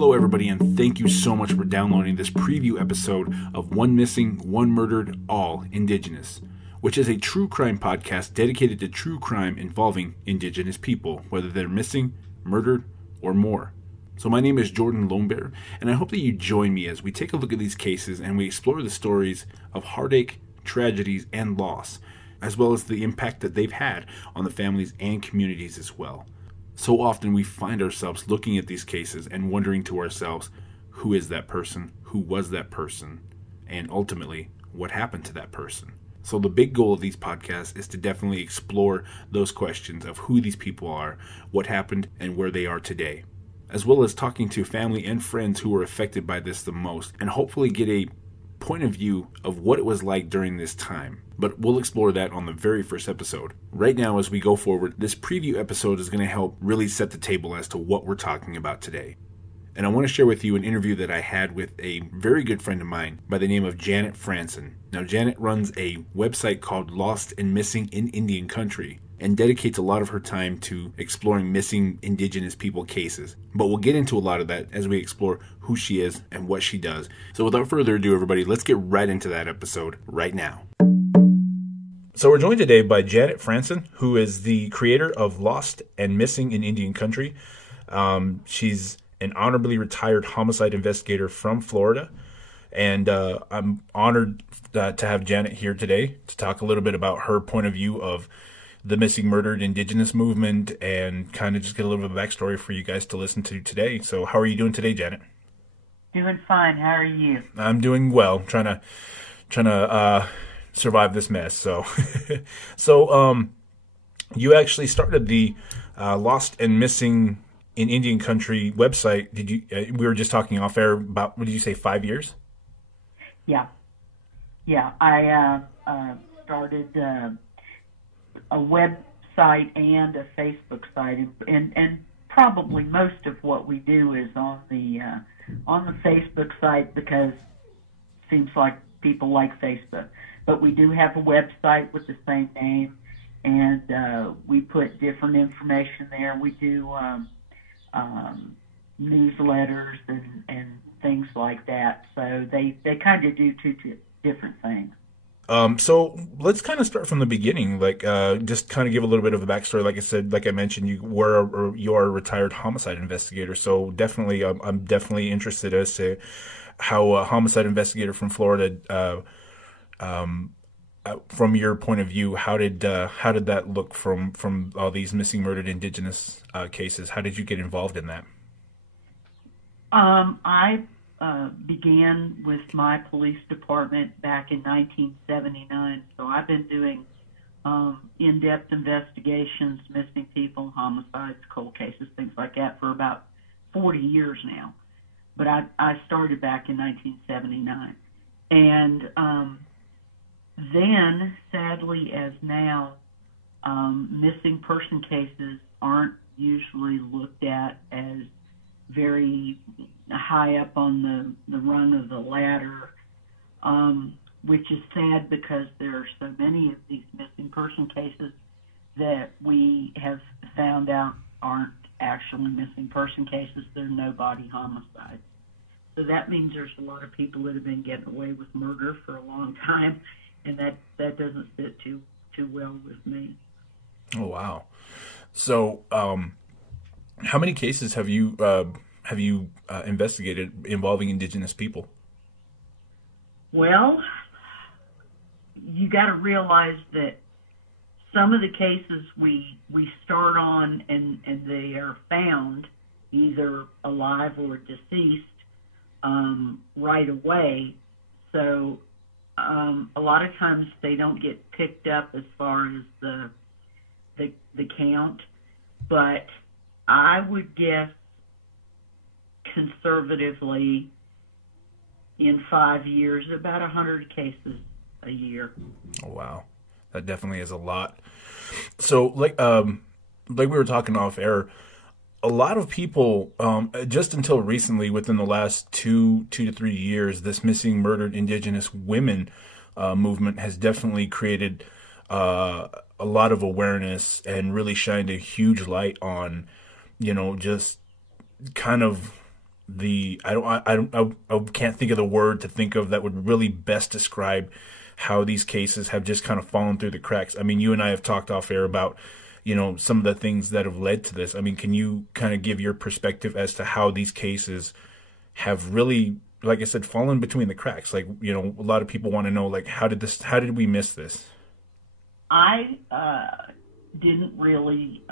Hello everybody, and thank you so much for downloading this preview episode of One Missing, One Murdered, All Indigenous, which is a true crime podcast dedicated to true crime involving Indigenous people, whether they're missing, murdered, or more. So my name is Jordan Lombear, and I hope that you join me as we take a look at these cases and we explore the stories of heartache, tragedies, and loss, as well as the impact that they've had on the families and communities as well. So often we find ourselves looking at these cases and wondering to ourselves, who is that person? Who was that person? And ultimately, what happened to that person? So the big goal of these podcasts is to definitely explore those questions of who these people are, what happened, and where they are today, as well as talking to family and friends who were affected by this the most, and hopefully get a point of view of what it was like during this time. But we'll explore that on the very first episode. Right now, as we go forward, this preview episode is going to help really set the table as to what we're talking about today. And I want to share with you an interview that I had with a very good friend of mine by the name of Janet Franson. Now, Janet runs a website called Lost and Missing in Indian Country, and dedicates a lot of her time to exploring missing Indigenous people cases. But we'll get into a lot of that as we explore who she is and what she does. So without further ado, everybody, let's get right into that episode right now. So we're joined today by Janet Franson, who is the creator of Lost and Missing in Indian Country. She's an honorably retired homicide investigator from Florida. And I'm honored to have Janet here today to talk a little bit about her point of view of the missing, murdered Indigenous movement, and kind of just get a little bit of a backstory for you guys to listen to today. So how are you doing today, Janet? Doing fine. How are you? I'm doing well. Trying to survive this mess. So, you actually started the Lost and Missing in Indian Country website. Did you? We were just talking off air about. What did you say? 5 years? Yeah. I started a website and a Facebook site, and probably most of what we do is on the Facebook site, because it seems like people like Facebook. But we do have a website with the same name, and we put different information there. We do newsletters and things like that. So they kind of do two different things. So let's kind of start from the beginning, just kind of give a little bit of a backstory. Like I said, like I mentioned, you are a retired homicide investigator. So definitely, I'm definitely interested as to how a homicide investigator from Florida, from your point of view, how did that look from all these missing, murdered Indigenous cases? How did you get involved in that? I began with my police department back in 1979. So I've been doing in-depth investigations, missing people, homicides, cold cases, things like that for about 40 years now. But I started back in 1979. And then, sadly as now, missing person cases aren't usually looked at as very high up on the rung of the ladder, which is sad because there are so many of these missing person cases that we have found out aren't actually missing person cases. They're no-body homicides. So that means there's a lot of people that have been getting away with murder for a long time, and that doesn't sit too well with me. Oh, wow. So, how many cases have you investigated involving Indigenous people? Well, you got to realize that some of the cases we start on and they are found either alive or deceased right away. So a lot of times they don't get picked up as far as the count, but I would guess conservatively in 5 years about 100 cases a year. Oh, wow. That definitely is a lot. So like we were talking off air, a lot of people, just until recently, within the last two to 3 years, this missing, murdered Indigenous women movement has definitely created a lot of awareness and really shined a huge light on, just kind of I can't think of the word to think of that would really best describe how these cases have just kind of fallen through the cracks. I mean, you and I have talked off air about, some of the things that have led to this. I mean, can you kind of give your perspective as to how these cases have really, like I said, fallen between the cracks? Like, a lot of people want to know, like, how did we miss this? I didn't really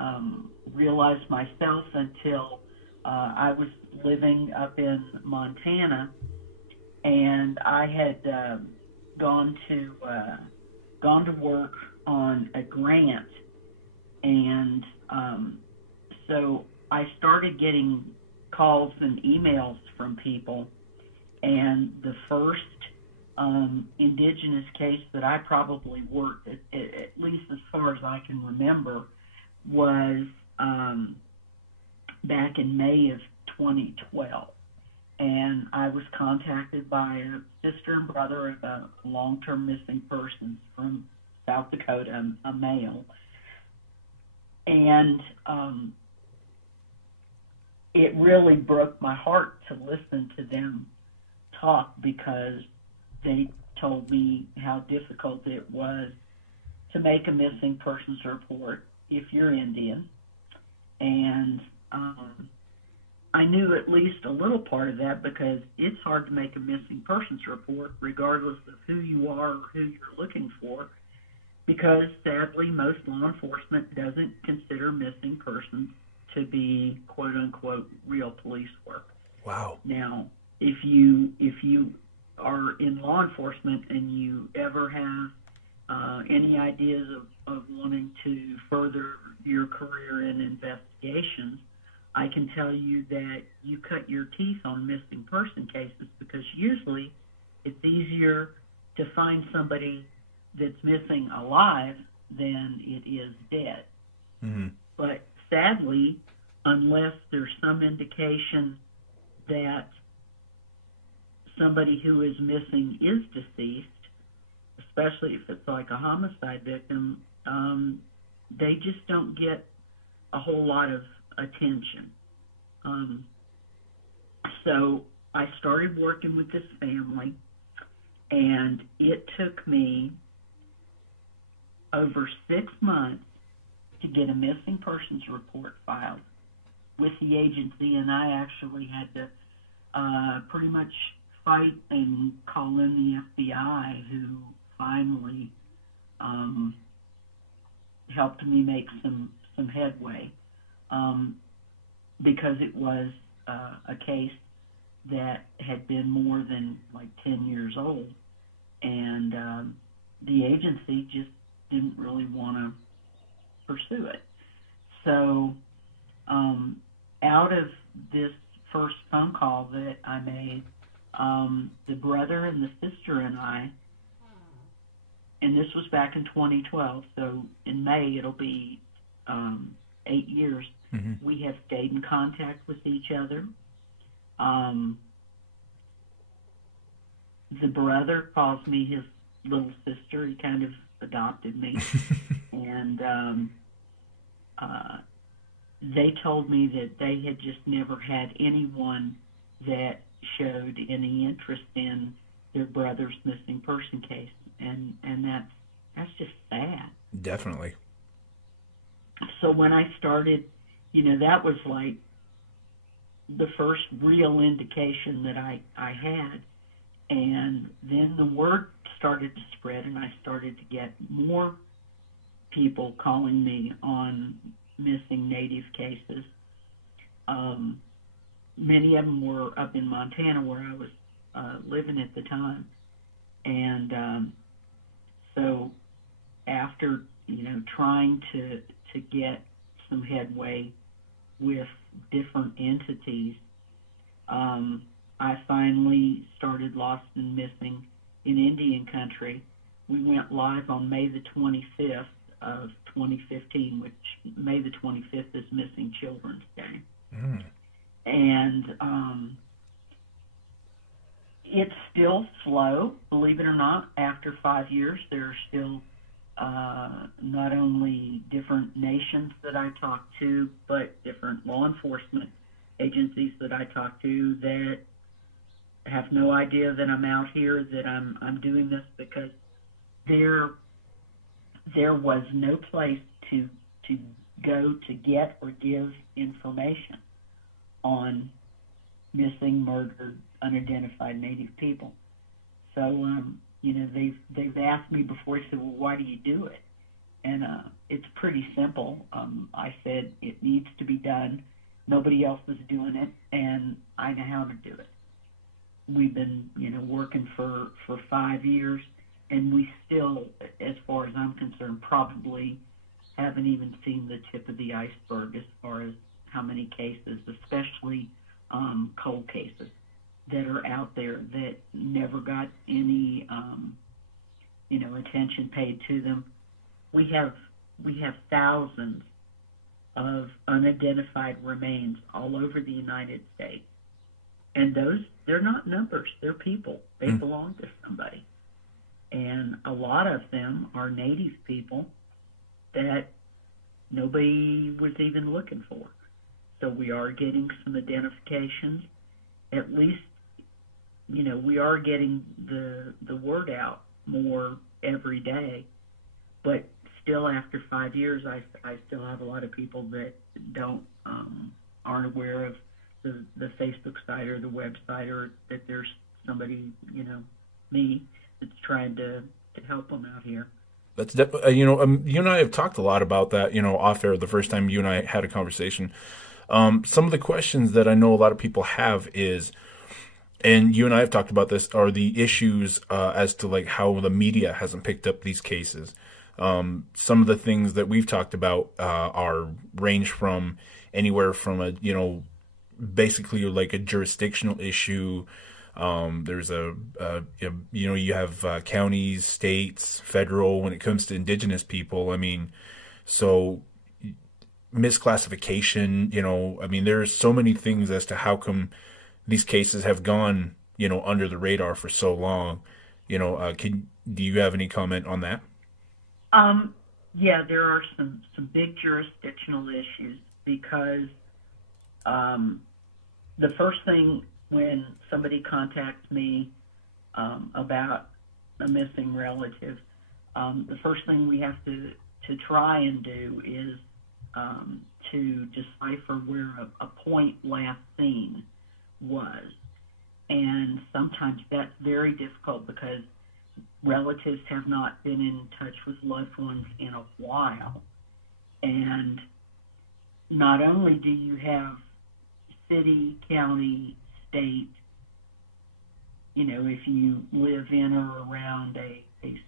realize myself until I was living up in Montana, and I had gone to work on a grant, and so I started getting calls and emails from people, and the first Indigenous case that I probably worked, at least as far as I can remember, was back in May of 2012. And I was contacted by a sister and brother of a long-term missing persons from South Dakota, a male. And it really broke my heart to listen to them talk, because they told me how difficult it was to make a missing persons report if you're Indian. And I knew at least a little part of that, because it's hard to make a missing persons report regardless of who you are or who you're looking for, because sadly most law enforcement doesn't consider missing persons to be quote-unquote real police work. Wow. Now, if you are in law enforcement and you ever have any ideas of wanting to further your career in investigations, I can tell you that you cut your teeth on missing person cases, because usually it's easier to find somebody that's missing alive than it is dead. Mm-hmm. But sadly, unless there's some indication that somebody who is missing is deceased, especially if it's like a homicide victim, they just don't get a whole lot of attention. So I started working with this family, and it took me over 6 months to get a missing persons report filed with the agency, and I actually had to pretty much fight and call in the FBI, who finally helped me make some headway, because it was a case that had been more than like 10 years old, and the agency just didn't really want to pursue it. So out of this first phone call that I made, the brother and the sister and I, and this was back in 2012, so in May it'll be 8 years, mm-hmm. we have stayed in contact with each other. The brother calls me his little sister. He kind of adopted me. And they told me that they had just never had anyone that showed any interest in their brother's missing person case. And that's just sad. Definitely. So when I started, that was like the first real indication that I had. And then the word started to spread, and I started to get more people calling me on missing Native cases. Many of them were up in Montana, where I was living at the time. And so after, trying to get some headway with different entities, I finally started Lost and Missing in Indian Country. We went live on May the 25th of 2015, which May the 25th is Missing Children's Day. Mm. And it's still slow, believe it or not. After 5 years, there are still not only different nations that I talk to, but different law enforcement agencies that I talk to that have no idea that I'm out here, that I'm doing this, because there was no place to go to get or give information on missing, murdered, unidentified Native people. So, they've asked me before, said, well, why do you do it? And it's pretty simple. I said, it needs to be done. Nobody else is doing it, and I know how to do it. We've been, working for 5 years, and we still, as far as I'm concerned, probably haven't even seen the tip of the iceberg as far as how many cases, especially cold cases, that are out there that never got any, attention paid to them. We have thousands of unidentified remains all over the United States, and they're not numbers; they're people. They belong to somebody, and a lot of them are Native people that nobody was even looking for. So we are getting some identifications. At least, we are getting the word out more every day. But still, after 5 years, I still have a lot of people that aren't aware of the Facebook site or the website, or that there's somebody, me, that's trying to help them out here. That's you and I have talked a lot about that, off air the first time you and I had a conversation. Some of the questions that I know a lot of people have is, and you and I have talked about this, are the issues as to like how the media hasn't picked up these cases. Some of the things that we've talked about are range from anywhere from basically like a jurisdictional issue. There's you have counties, states, federal when it comes to Indigenous people. I mean, so misclassification, there's so many things as to how come these cases have gone, under the radar for so long. Do you have any comment on that? Yeah, there are some big jurisdictional issues, because the first thing when somebody contacts me about a missing relative, the first thing we have to try and do is to decipher where a point last seen was. And sometimes that's very difficult because relatives have not been in touch with loved ones in a while. And not only do you have city, county, state, if you live in or around a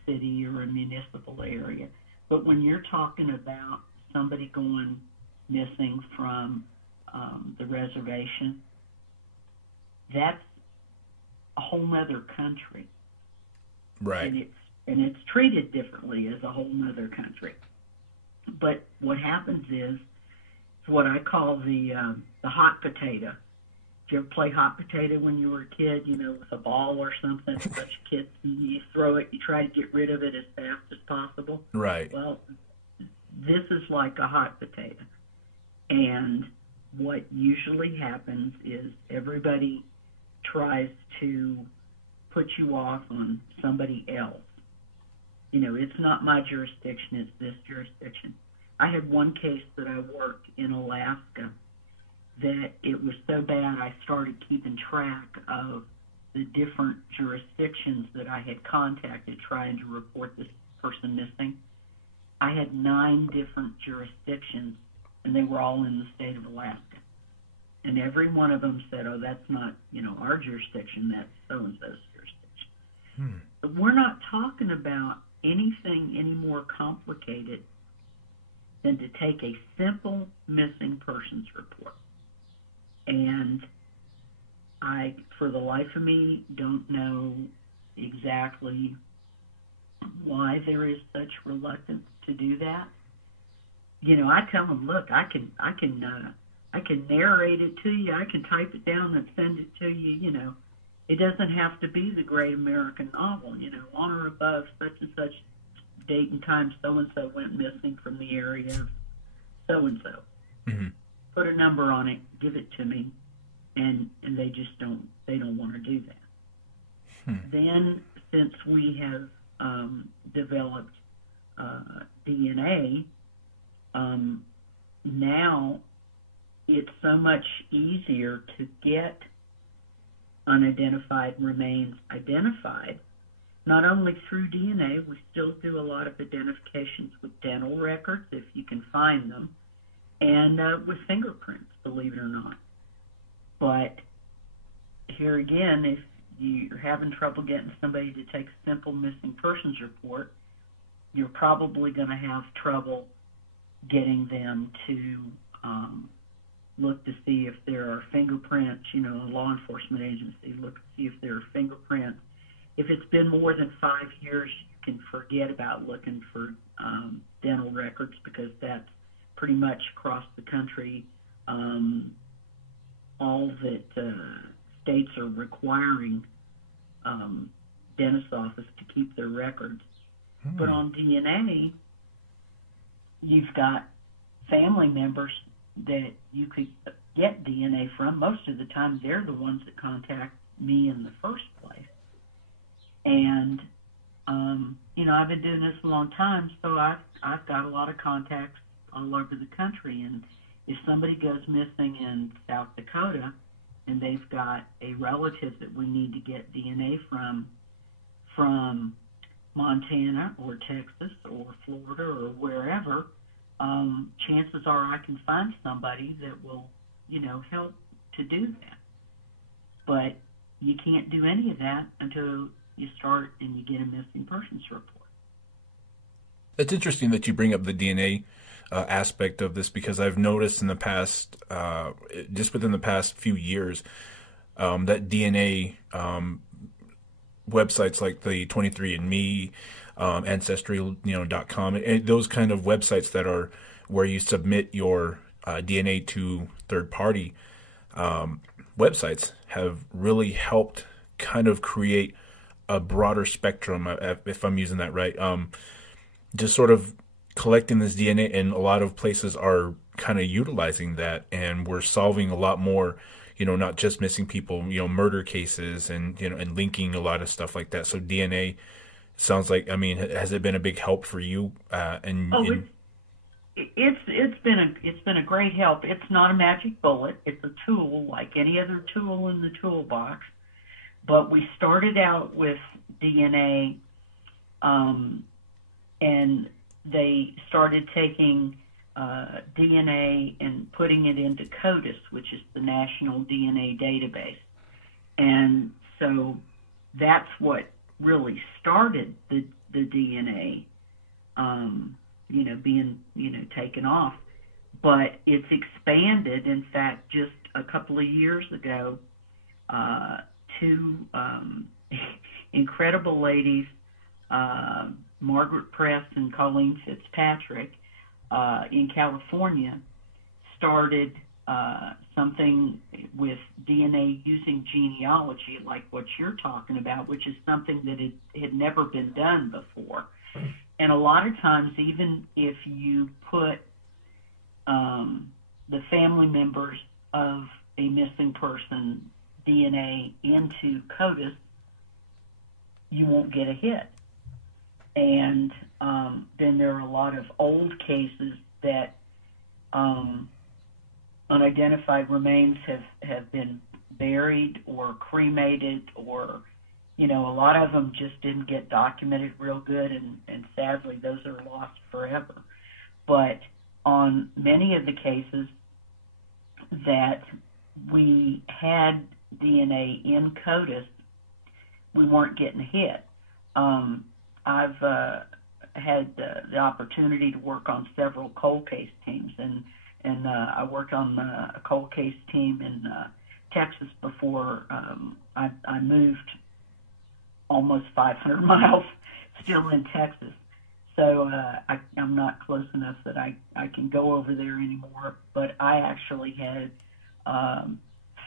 city or a municipal area, but when you're talking about somebody going missing from the reservation, that's a whole nother country. Right. And it's treated differently as a whole nother country. But what happens is, it's what I call the hot potato. Did you ever play hot potato when you were a kid, with a ball or something? A bunch of kids, you throw it, you try to get rid of it as fast as possible. Right. Well, this is like a hot potato. And what usually happens is everybody tries to put you off on somebody else. It's not my jurisdiction, it's this jurisdiction. I had one case that I worked in Alaska that it was so bad I started keeping track of the different jurisdictions that I had contacted trying to report this person missing. I had 9 different jurisdictions, and they were all in the state of Alaska. And every one of them said, oh, that's not, our jurisdiction, that's so-and-so's jurisdiction. But we're not talking about anything any more complicated than to take a simple missing persons report. And I, for the life of me, don't know exactly why there is such reluctance to do that. I tell them, look, I can narrate it to you. I can type it down and send it to you. It doesn't have to be the great American novel. On or above such and such date and time, so-and-so went missing from the area of so-and-so. Mm-hmm. Put a number on it, give it to me, and they just don't want to do that. Then, since we have developed DNA, now it's so much easier to get unidentified remains identified. Not only through DNA, we still do a lot of identifications with dental records, if you can find them, and with fingerprints, believe it or not. But here again, if you're having trouble getting somebody to take a simple missing persons report, you're probably going to have trouble getting them to look to see if there are fingerprints. A law enforcement agency look to see if there are fingerprints. If it's been more than 5 years, you can forget about looking for dental records, because that's pretty much across the country. All that states are requiring dentist's office to keep their records. But on DNA, you've got family members that you could get DNA from. Most of the time, they're the ones that contact me in the first place. And, I've been doing this a long time, so I've got a lot of contacts all over the country. And if somebody goes missing in South Dakota and they've got a relative that we need to get DNA from Montana or Texas or Florida or wherever, chances are I can find somebody that will, help to do that. But you can't do any of that until you start and you get a missing persons report. It's interesting that you bring up the DNA aspect of this, because I've noticed in the past, just within the past few years, that DNA websites like the 23andMe, Ancestry.com, and those kind of websites that are where you submit your DNA to third-party websites have really helped kind of create a broader spectrum, if I'm using that right. Just sort of collecting this DNA, and a lot of places are kind of utilizing that, and we're solving a lot more, not just missing people, murder cases, and and linking a lot of stuff like that. So DNA sounds like, has it been a big help for you? It's been a great help. It's not a magic bullet. It's a tool like any other tool in the toolbox. But we started out with DNA, and they started taking DNA and putting it into CODIS, which is the National DNA Database. And so that's what really started the DNA, being, taken off. But it's expanded. In fact, just a couple of years ago, two incredible ladies, Margaret Press and Colleen Fitzpatrick, in California, started something with DNA using genealogy, like what you're talking about, which is something that had never been done before. And a lot of times, even if you put the family members of a missing person DNA into CODIS, you won't get a hit. And then there are a lot of old cases that unidentified remains have been buried or cremated, or, a lot of them just didn't get documented real good, and sadly those are lost forever. But on many of the cases that we had DNA in CODIS, we weren't getting hit. I've had the opportunity to work on several cold case teams, and I worked on a cold case team in Texas before I moved almost 500 miles, still in Texas. So I'm not close enough that I can go over there anymore. But I actually had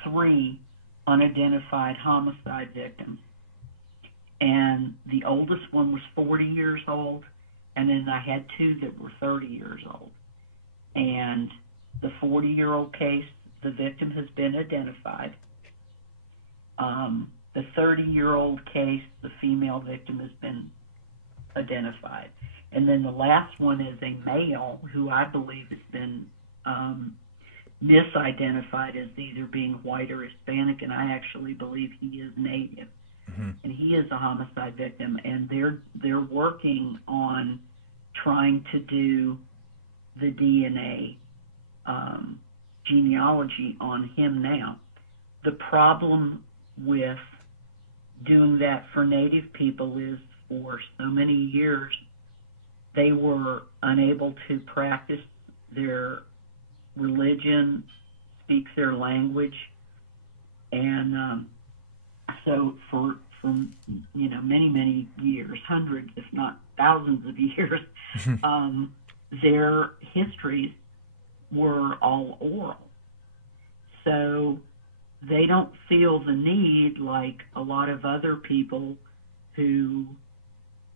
3 unidentified homicide victims. And the oldest one was 40 years old, and then I had 2 that were 30 years old. And the 40-year-old case the victim has been identified. The 30-year-old case, the female victim has been identified. And then the last one is a male who I believe has been misidentified as either being white or Hispanic, and I actually believe he is Native. Mm-hmm. And he is a homicide victim, and they're working on trying to do the DNA genealogy on him now. The problem with doing that for Native people is for so many years they were unable to practice their religion, speak their language, and so for many years, hundreds if not thousands of years, their histories were all oral. So they don't feel the need like a lot of other people who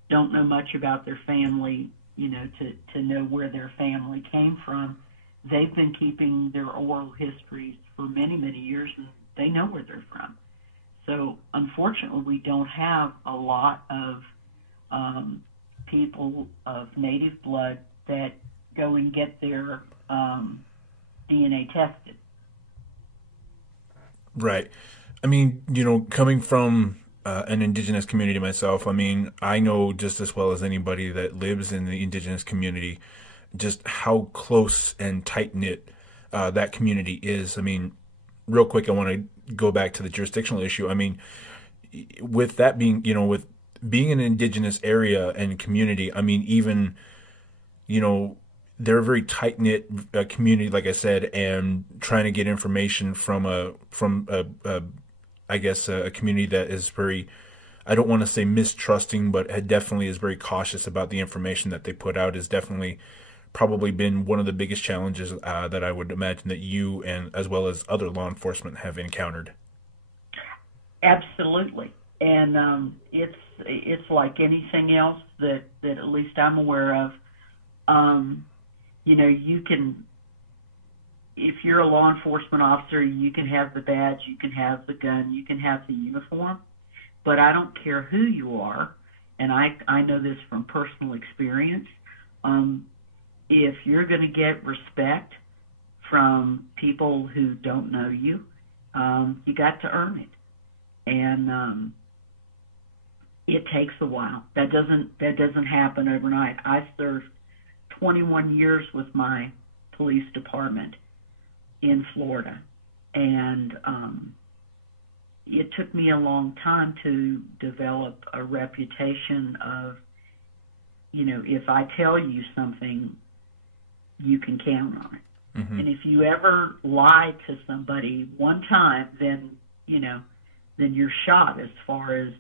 don't know much about their family, to know where their family came from. They've been keeping their oral histories for many years, and they know where they're from. So unfortunately, we don't have a lot of people of Native blood that go and get their DNA tested. Right. I mean, coming from an Indigenous community myself, I mean, I know just as well as anybody that lives in the Indigenous community just how close and tight-knit that community is. I mean, real quick, I want to go back to the jurisdictional issue. I mean, with that being, with being an Indigenous area and community, I mean, even, they're a very tight-knit community, like I said, and trying to get information from a community that is very, I don't want to say mistrusting, but definitely is very cautious about the information that they put out, is definitely probably been one of the biggest challenges that I would imagine that you and as well as other law enforcement have encountered. Absolutely. And it's like anything else that at least I'm aware of. You can, if you're a law enforcement officer, you can have the badge, you can have the gun, you can have the uniform, but I don't care who you are, and I know this from personal experience. If you're going to get respect from people who don't know you, you got to earn it, and it takes a while. That doesn't happen overnight. I served 21 years with my police department in Florida, and it took me a long time to develop a reputation of, if I tell you something, you can count on it. Mm-hmm. And if you ever lie to somebody one time, then you're shot as far as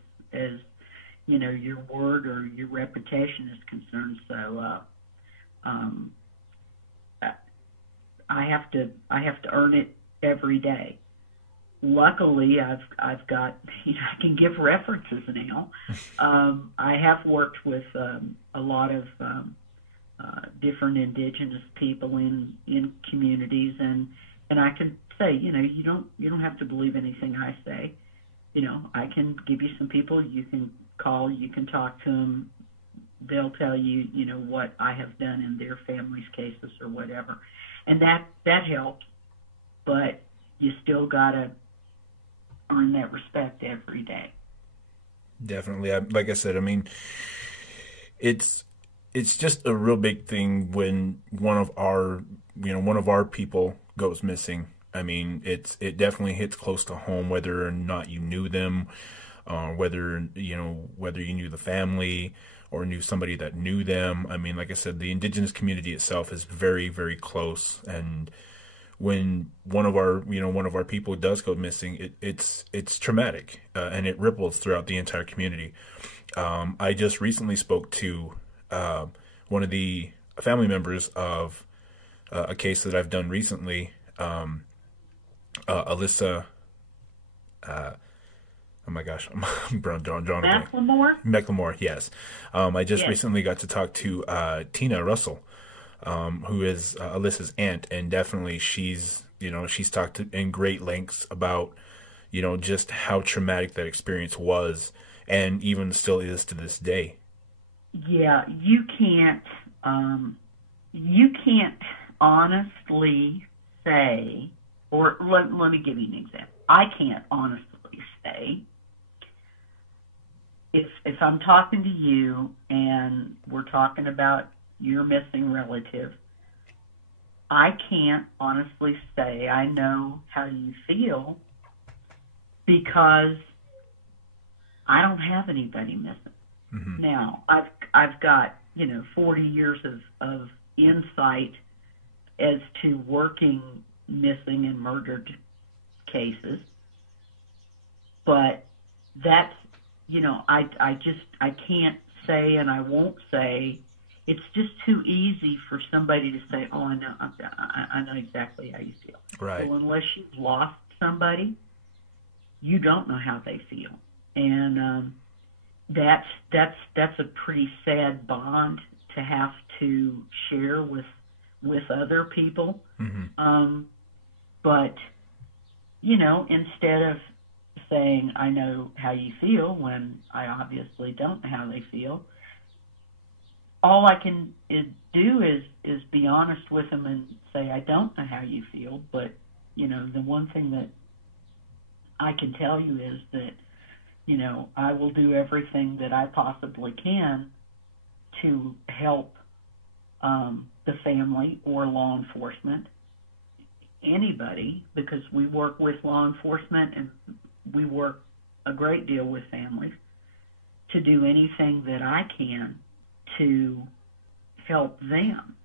your word or your reputation is concerned. So I have to earn it every day. Luckily, I've got, I can give references now. I have worked with a lot of different Indigenous people in communities, and I can say, you don't have to believe anything I say. I can give you some people you can call, you can talk to them. They'll tell you, what I have done in their family's cases or whatever, and that helps. But you still gotta earn that respect every day. Definitely. Like I said, I mean, it's just a real big thing when one of our people goes missing. I mean, it definitely hits close to home, whether or not you knew them, whether you knew the family or knew somebody that knew them. I mean, like I said, the Indigenous community itself is very, very close, and when one of our people does go missing, it's traumatic, and it ripples throughout the entire community. I just recently spoke to one of the family members of a case that I've done recently, Alyssa. Oh my gosh, I'm drawing McLemore? McLemore, yes. I just recently got to talk to Tina Russell. who is Alyssa's aunt, and definitely she's talked in great lengths about, just how traumatic that experience was, and even still is to this day. Yeah, you can't honestly say, or let me give you an example. I can't honestly say, if I'm talking to you and we're talking about your missing relative, I can't honestly say I know how you feel, because I don't have anybody missing. Mm-hmm. Now, I've got 40 years of insight as to working missing and murdered cases, but that's I can't say, and I won't say. It's just too easy for somebody to say, "Oh, I know exactly how you feel." Right. Well, unless you've lost somebody, you don't know how they feel, and that's a pretty sad bond to have to share with other people. Mm-hmm. But instead of saying I know how you feel when I obviously don't know how they feel, all I can do is be honest with them and say I don't know how you feel. But the one thing that I can tell you is that I will do everything that I possibly can to help the family or law enforcement, anybody, because we work with law enforcement and we work a great deal with families, to do anything that I can to help them.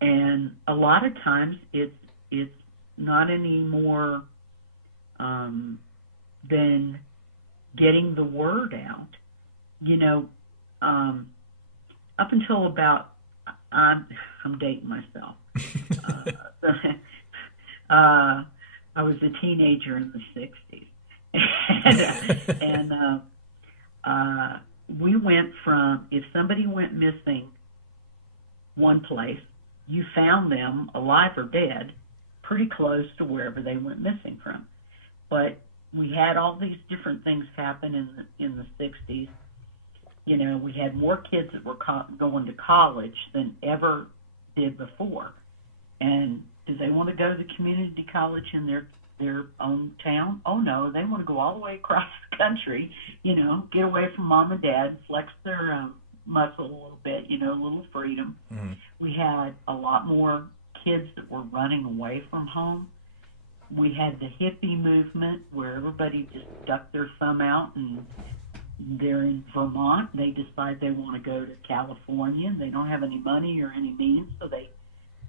And a lot of times it's not any more than getting the word out. Up until about, I'm dating myself. I was a teenager in the 60s. and we went from, if somebody went missing one place, you found them alive or dead pretty close to wherever they went missing from. But we had all these different things happen in the 60s. We had more kids that were going to college than ever did before. And do they want to go to community college in their own town? Oh, no, they want to go all the way across the country, get away from mom and dad, flex their muscle a little bit, a little freedom. Mm-hmm. We had a lot more kids that were running away from home. We had the hippie movement where everybody just stuck their thumb out, and they're in Vermont. They decide they want to go to California, and they don't have any money or any means, so they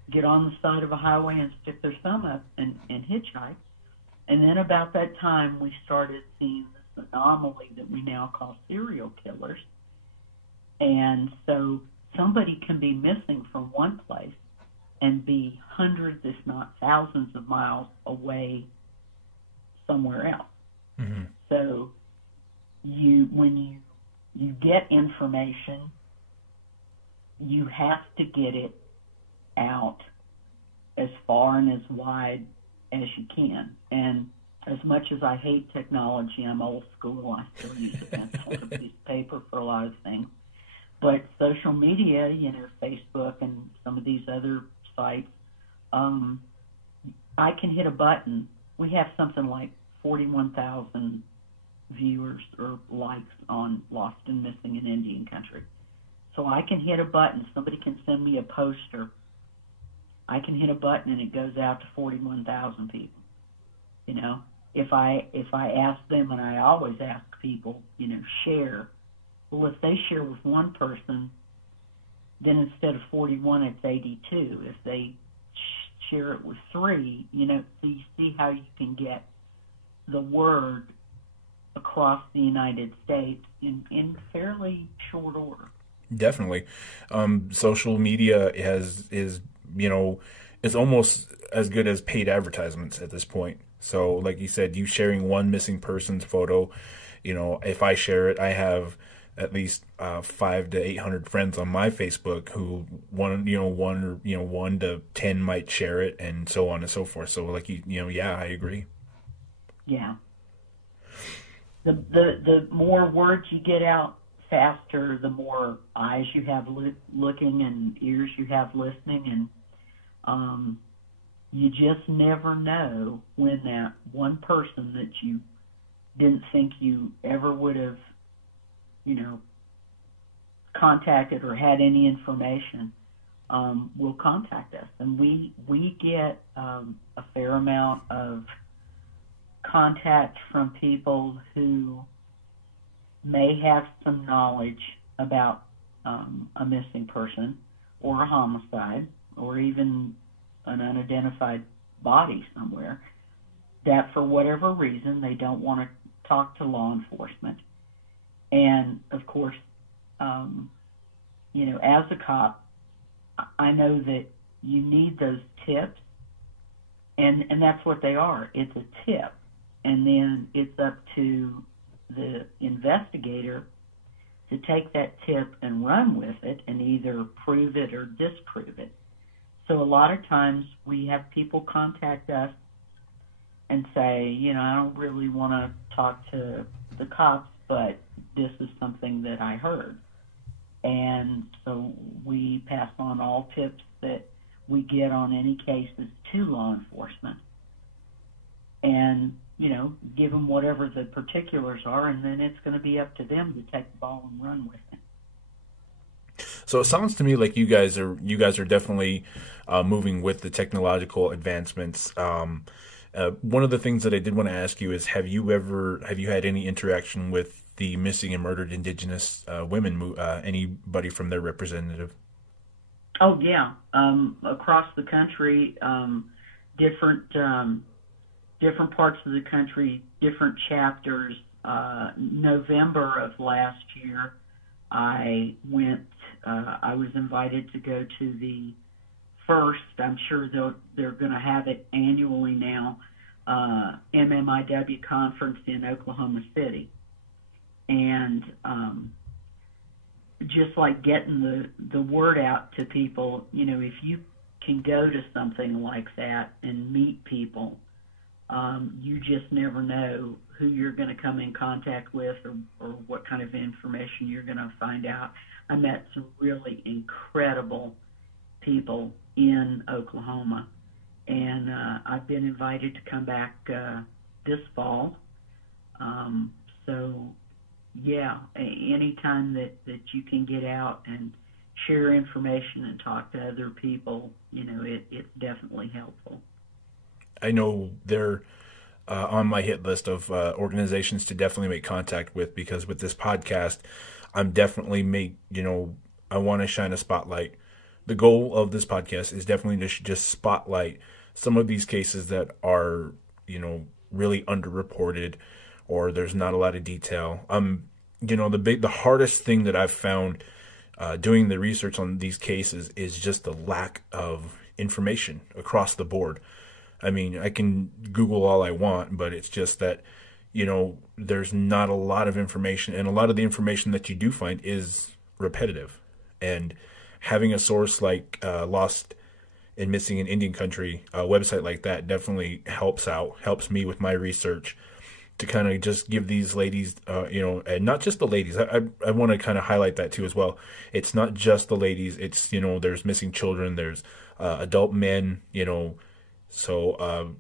get on the side of a highway and stick their thumb up and hitchhike. And then about that time, we started seeing this anomaly that we now call serial killers. And so somebody can be missing from one place and be hundreds, if not thousands of miles away somewhere else. Mm-hmm. So when you get information, you have to get it out as far and as wide as you can. And as much as I hate technology, I'm old school. I still use a pencil and a piece of paper for a lot of things. But social media, Facebook and some of these other sites, I can hit a button. We have something like 41,000 viewers or likes on Lost and Missing in Indian Country. So I can hit a button. Somebody can send me a poster. I can hit a button and it goes out to 41,000 people. If I ask them, and I always ask people, share. Well, if they share with one person, then instead of 41, it's 82. If they share it with three, so you see how you can get the word across the United States in fairly short order. Definitely. Social media is almost as good as paid advertisements at this point. So like you said, you sharing one missing person's photo, if I share it, I have at least 500 to 800 friends on my Facebook who one or 1 to 10 might share it, and so on and so forth. So like yeah, I agree. Yeah. The more words you get out faster, the more eyes you have looking and ears you have listening, and you just never know when that one person that you didn't think you ever would have, contacted or had any information, will contact us. And we get a fair amount of contact from people who may have some knowledge about a missing person or a homicide or even an unidentified body somewhere, that for whatever reason they don't want to talk to law enforcement. And of course, as a cop, I know that you need those tips, and that's what they are. It's a tip, and then it's up to the investigator to take that tip and run with it and either prove it or disprove it. So a lot of times we have people contact us and say, I don't really want to talk to the cops, but this is something that I heard. And so we pass on all tips that we get on any cases to law enforcement and, give them whatever the particulars are, and then it's going to be up to them to take the ball and run with it. So it sounds to me like you guys are definitely moving with the technological advancements. One of the things that I did want to ask you is, have you had any interaction with the missing and murdered Indigenous women? Anybody from their representative? Oh yeah, across the country, different parts of the country, different chapters. November of last year, I was invited to go to the first, I'm sure they're going to have it annually now, MMIW conference in Oklahoma City. And just like getting the word out to people, if you can go to something like that and meet people, you just never know who you're going to come in contact with or what kind of information you're going to find out. I met some really incredible people in Oklahoma, and I've been invited to come back this fall. So, yeah, anytime that you can get out and share information and talk to other people, it's definitely helpful. I know they're on my hit list of organizations to definitely make contact with, because with this podcast, I'm definitely I want to shine a spotlight. The goal of this podcast is definitely to just spotlight some of these cases that are, really underreported, or there's not a lot of detail. The hardest thing that I've found doing the research on these cases is just the lack of information across the board. I mean, I can Google all I want, but it's just that, there's not a lot of information, and a lot of the information that you do find is repetitive. And having a source like Lost and Missing in Indian Country, a website like that, definitely helps me with my research to kind of just give these ladies, and not just the ladies. I want to kind of highlight that too as well. It's not just the ladies. It's, there's missing children, there's adult men, so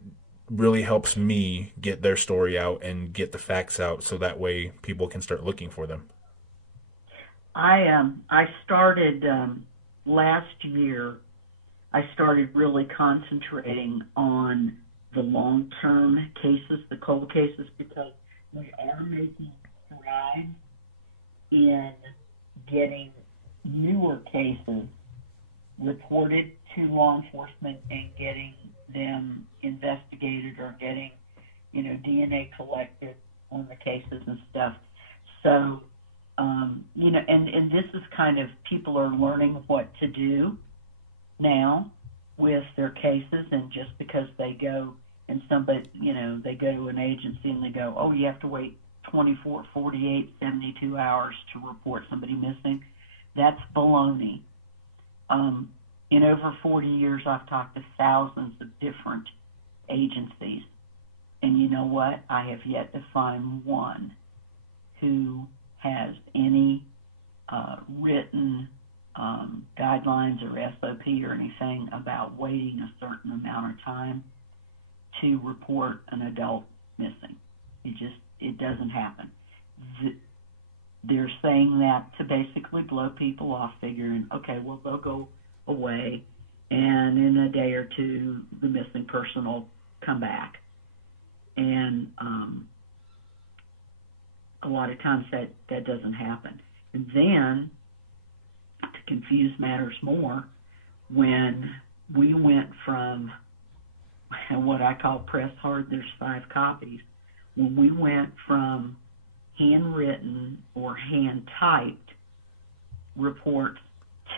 really helps me get their story out and get the facts out, so that way people can start looking for them. I started last year. I started really concentrating on the long-term cases, the cold cases, because we are making strides in getting newer cases reported to law enforcement and getting them investigated or getting, DNA collected on the cases and stuff. So, and this is kind of, people are learning what to do now with their cases, and just because they go and somebody, they go to an agency and they go, oh, you have to wait 24, 48, 72 hours to report somebody missing. That's baloney. In over 40 years, I've talked to thousands of different agencies. And you know what? I have yet to find one who has any written guidelines or SOP or anything about waiting a certain amount of time to report an adult missing. It doesn't happen. They're saying that to basically blow people off, figuring, okay, well, they'll go away, and in a day or two, the missing person will come back. And a lot of times that doesn't happen. And then, to confuse matters more, when we went from what I call press hard, there's 5 copies, when we went from handwritten or hand-typed reports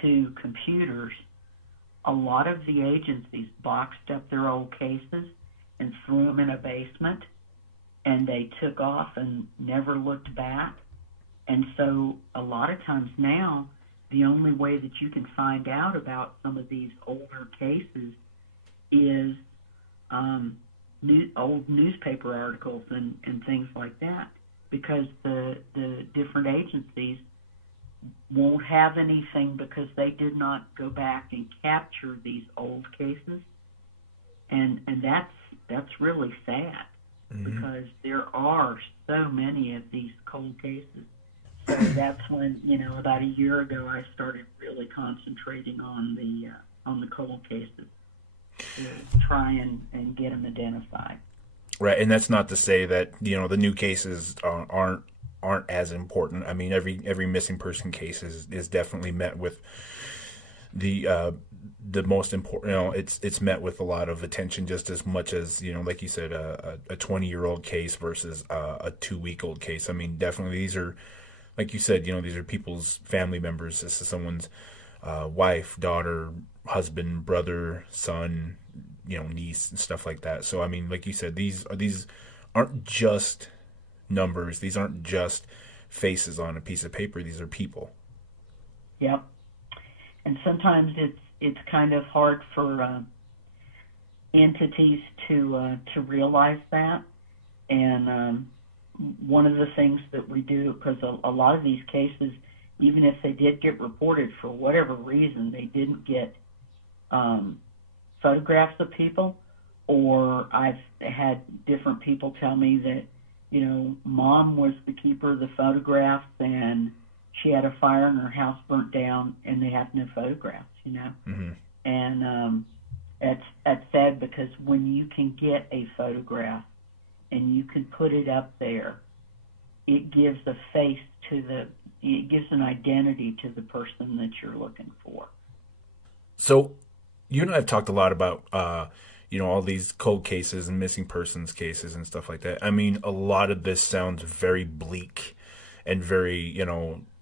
to computers, a lot of the agencies boxed up their old cases and threw them in a basement, and they took off and never looked back. And so a lot of times now, the only way that you can find out about some of these older cases is old newspaper articles and things like that, because the different agencies won't have anything because they did not go back and capture these old cases. And that's really sad, because there are so many of these cold cases. So that's when, about a year ago, I started really concentrating on the cold cases to try and get them identified. Right, and that's not to say that the new cases aren't as important. I mean, every missing person case is definitely met with the most important. It's met with a lot of attention, just as much as like you said, a 20-year-old case versus a 2-week-old case. I mean, definitely these are, like you said, these are people's family members. This is someone's wife, daughter, husband, brother, son, niece, and stuff like that. So I mean, like you said, these aren't just numbers. These aren't just faces on a piece of paper. These are people. Yep. And sometimes it's kind of hard for entities to realize that. And one of the things that we do, because a lot of these cases, even if they did get reported for whatever reason, they didn't get photographs of people, or I've had different people tell me that, mom was the keeper of the photographs and she had a fire and her house burnt down and they have no photographs, Mm-hmm. And that's sad, because when you can get a photograph and you can put it up there, it gives a face it gives an identity to the person that you're looking for. So you and I have talked a lot about, all these cold cases and missing persons cases and stuff like that. I mean, a lot of this sounds very bleak and very,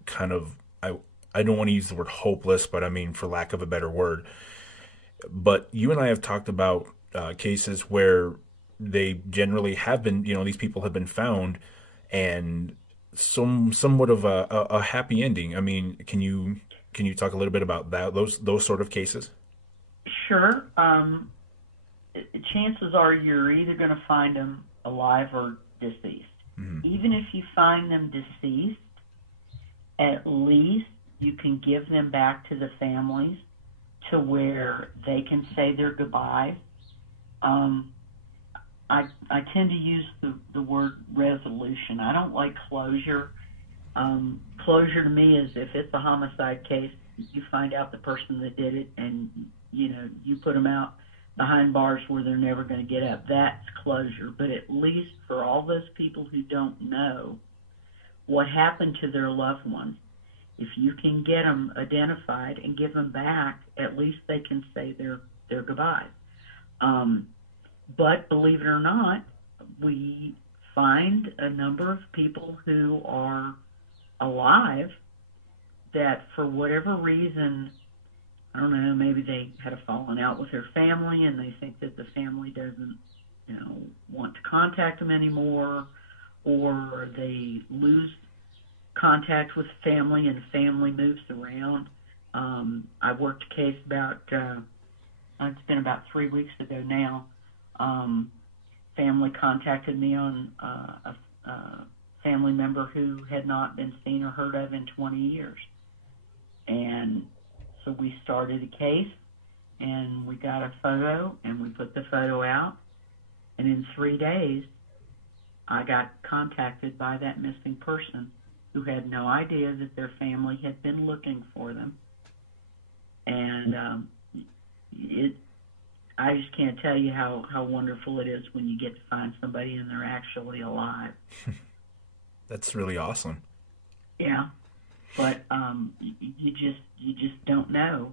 kind of, I don't want to use the word hopeless, but I mean, for lack of a better word. But you and I have talked about cases where they generally have been, these people have been found and somewhat of a happy ending. I mean, can you talk a little bit about that, those sort of cases? Sure. Chances are you're either going to find them alive or deceased. Mm-hmm. Even if you find them deceased, at least you can give them back to the families to where they can say their goodbyes. I tend to use the word resolution. I don't like closure. Closure to me is if it's a homicide case, you find out the person that did it and, you put them out behind bars where they're never going to get up. That's closure. But at least for all those people who don't know what happened to their loved ones, if you can get them identified and give them back, at least they can say their goodbyes. But believe it or not, we find a number of people who are alive that for whatever reason, I don't know, maybe they had a falling out with their family and they think that the family doesn't, want to contact them anymore, or they lose contact with family and family moves around. I worked a case it's been about 3 weeks ago now. Family contacted me on a family member who had not been seen or heard of in 20 years. And so we started a case, and we got a photo, and we put the photo out. And in 3 days, I got contacted by that missing person who had no idea that their family had been looking for them. And I just can't tell you how wonderful it is when you get to find somebody and they're actually alive. That's really awesome. Yeah, but you just don't know,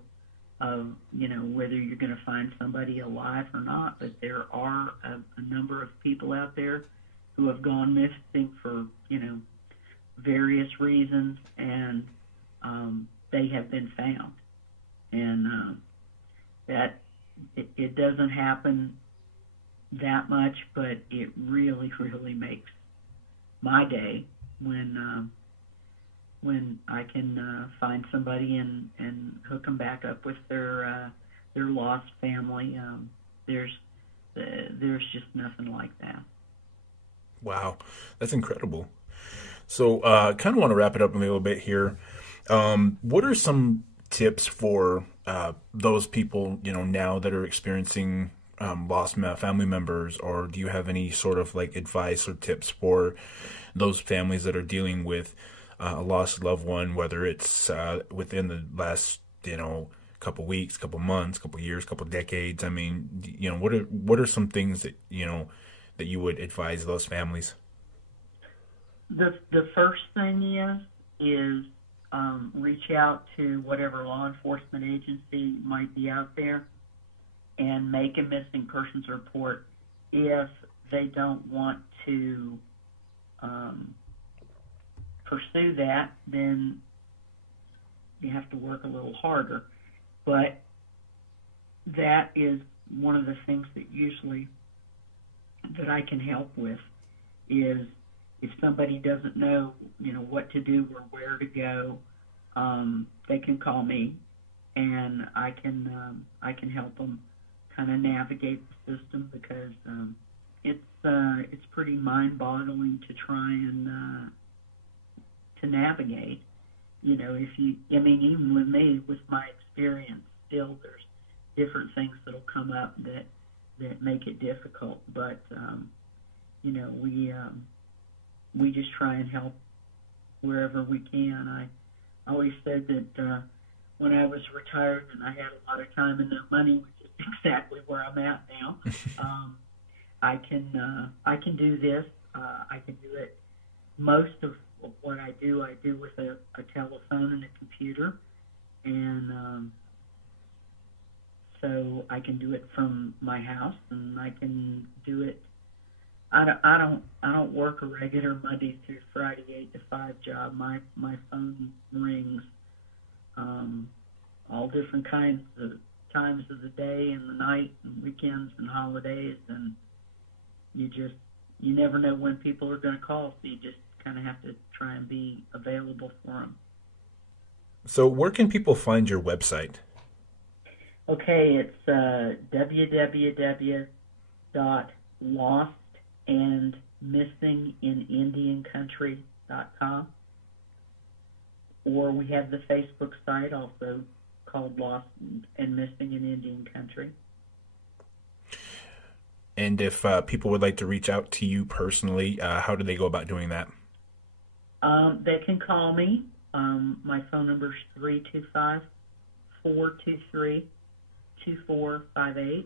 whether you're going to find somebody alive or not. But there are a number of people out there who have gone missing for various reasons, and they have been found, and that it doesn't happen that much, but it really, really makes my day when I can find somebody and hook them back up with their lost family. There's just nothing like that. Wow, that's incredible. So, kind of want to wrap it up a little bit here. What are some tips for those people, now that are experiencing lost family members, or do you have any sort of like advice or tips for those families that are dealing with a lost loved one, whether it's within the last, couple weeks, couple months, couple years, couple decades? I mean, what are some things that, that you would advise those families? The first thing is reach out to whatever law enforcement agency might be out there and make a missing persons report. If they don't want to pursue that, then you have to work a little harder. But that is one of the things that I can help with, is if somebody doesn't know, what to do or where to go, they can call me, and I can help them kind of navigate the system, because it's pretty mind-boggling to try and to navigate. Even with me, with my experience, still there's different things that'll come up that make it difficult. But we just try and help wherever we can. I always said that when I was retired and I had a lot of time and no money, which is exactly where I'm at now, I can do this. I can do it. Most of what I do with a telephone and a computer, and so I can do it from my house, and I can do it. I don't work a regular Monday through Friday 8 to 5 job. My phone rings all different kinds of times of the day and the night and weekends and holidays, and you never know when people are going to call, so you just kind of have to try and be available for them. So where can people find your website? Okay, it's www.lostandmissinginindiancountry.com, or we have the Facebook site also called Lost and Missing in Indian Country. And if people would like to reach out to you personally, how do they go about doing that? They can call me. My phone number is 325-423-2458,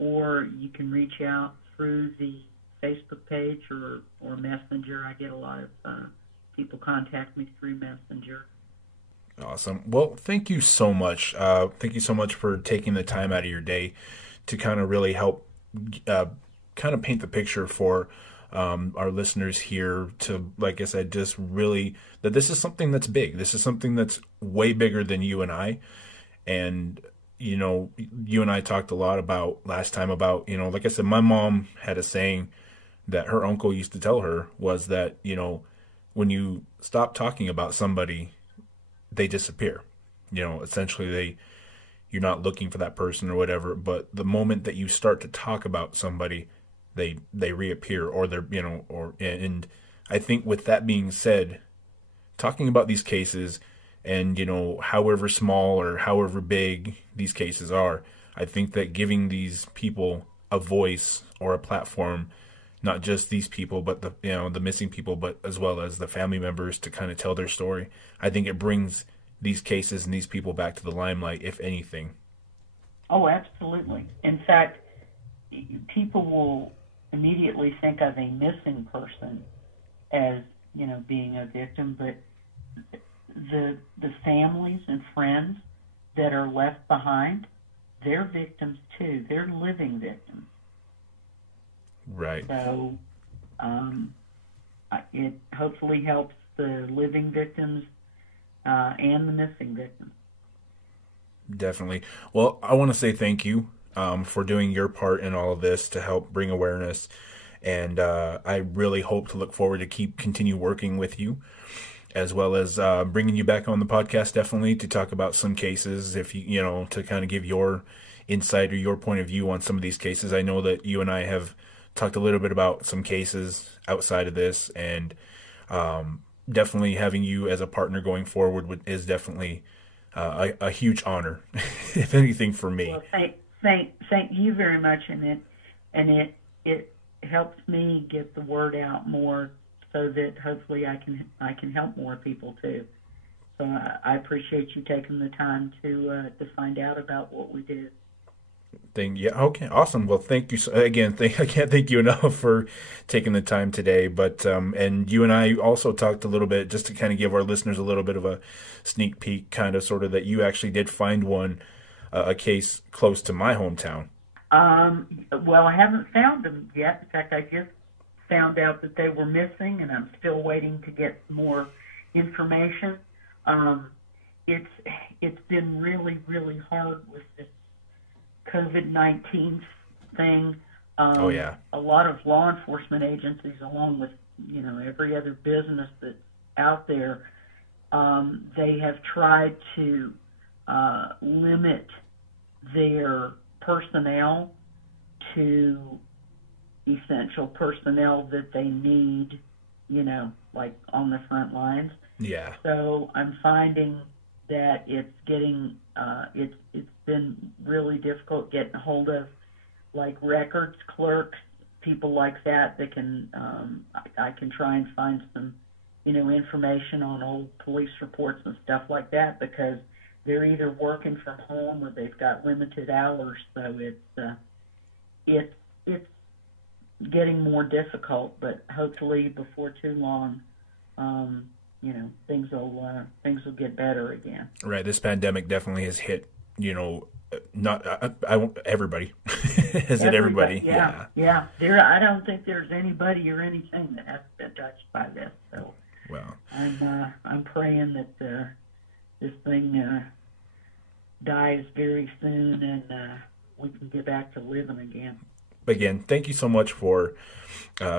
or you can reach out through the Facebook page or Messenger. I get a lot of people contact me through Messenger. Awesome. Well, thank you so much. Thank you so much for taking the time out of your day to kind of really help kind of paint the picture for our listeners here, to, like I said, just really that this is something that's big. This is something that's way bigger than you and I. And, you and I talked a lot about last time about, like I said, my mom had a saying, that her uncle used to tell her was that, when you stop talking about somebody, they disappear. Essentially you're not looking for that person or whatever, but the moment that you start to talk about somebody, they reappear, or and I think with that being said, talking about these cases and, however small or however big these cases are, I think that giving these people a voice or a platform, not just these people, but the missing people, but as well as the family members to kind of tell their story, I think it brings these cases and these people back to the limelight, if anything. Oh, absolutely. In fact, people will immediately think of a missing person as, being a victim, but the families and friends that are left behind, they're victims too. They're living victims. Right. So it hopefully helps the living victims and the missing victims. Definitely. Well, I want to say thank you for doing your part in all of this to help bring awareness. And I really hope to look forward to continue working with you, as well as bringing you back on the podcast, definitely, to talk about some cases, if to kind of give your insight or your point of view on some of these cases. I know that you and I have talked a little bit about some cases outside of this, and definitely having you as a partner going forward is definitely a huge honor, if anything, for me. Well, thank you very much, and it helps me get the word out more, so that hopefully I can help more people too. So I appreciate you taking the time to find out about what we do. Yeah. Okay. Awesome. Well, thank you again. I can't thank you enough for taking the time today. But and you and I also talked a little bit, just to kind of give our listeners a little bit of a sneak peek, kind of sort of, that you actually did find a case close to my hometown. Well, I haven't found them yet. In fact, I just found out that they were missing, and I'm still waiting to get more information. It's been really, really hard with this COVID-19 thing. Oh, yeah. A lot of law enforcement agencies, along with every other business that's out there, they have tried to limit their personnel to essential personnel that they need, like on the front lines. Yeah. So I'm finding that it's getting it's been really difficult getting a hold of, like, records clerks, people like that can I can try and find some information on old police reports and stuff like that, because they're either working from home or they've got limited hours. So it's getting more difficult, but hopefully before too long, things will get better again. Right. This pandemic definitely has hit, not everybody. Has hit everybody. Yeah. I don't think there's anybody or anything that hasn't been touched by this. So, well, I'm praying that this thing dies very soon, and we can get back to living again. Again, thank you so much for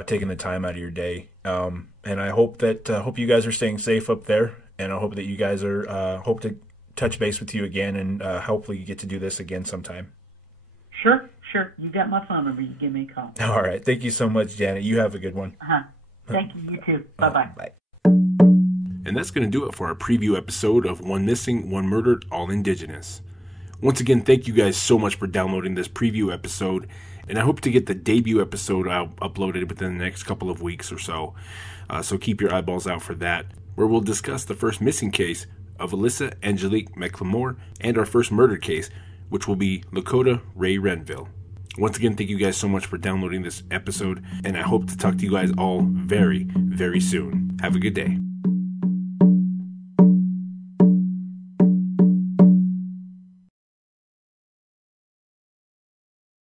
taking the time out of your day, and I hope you guys are staying safe up there, and I hope that you guys are hope to touch base with you again, and hopefully you get to do this again sometime. Sure. You got my phone number. You give me a call. All right. Thank you so much, Janet. You have a good one. Thank you. You too. Bye-bye. Bye. And that's going to do it for our preview episode of One Missing, One Murdered, All Indigenous. Once again, thank you guys so much for downloading this preview episode, and I hope to get the debut episode uploaded within the next couple of weeks or so. So keep your eyeballs out for that, where we'll discuss the first missing case of Alyssa Angelique McLemore and our first murder case, which will be Lakota Ray Renville. Once again, thank you guys so much for downloading this episode, and I hope to talk to you guys all very, very soon. Have a good day.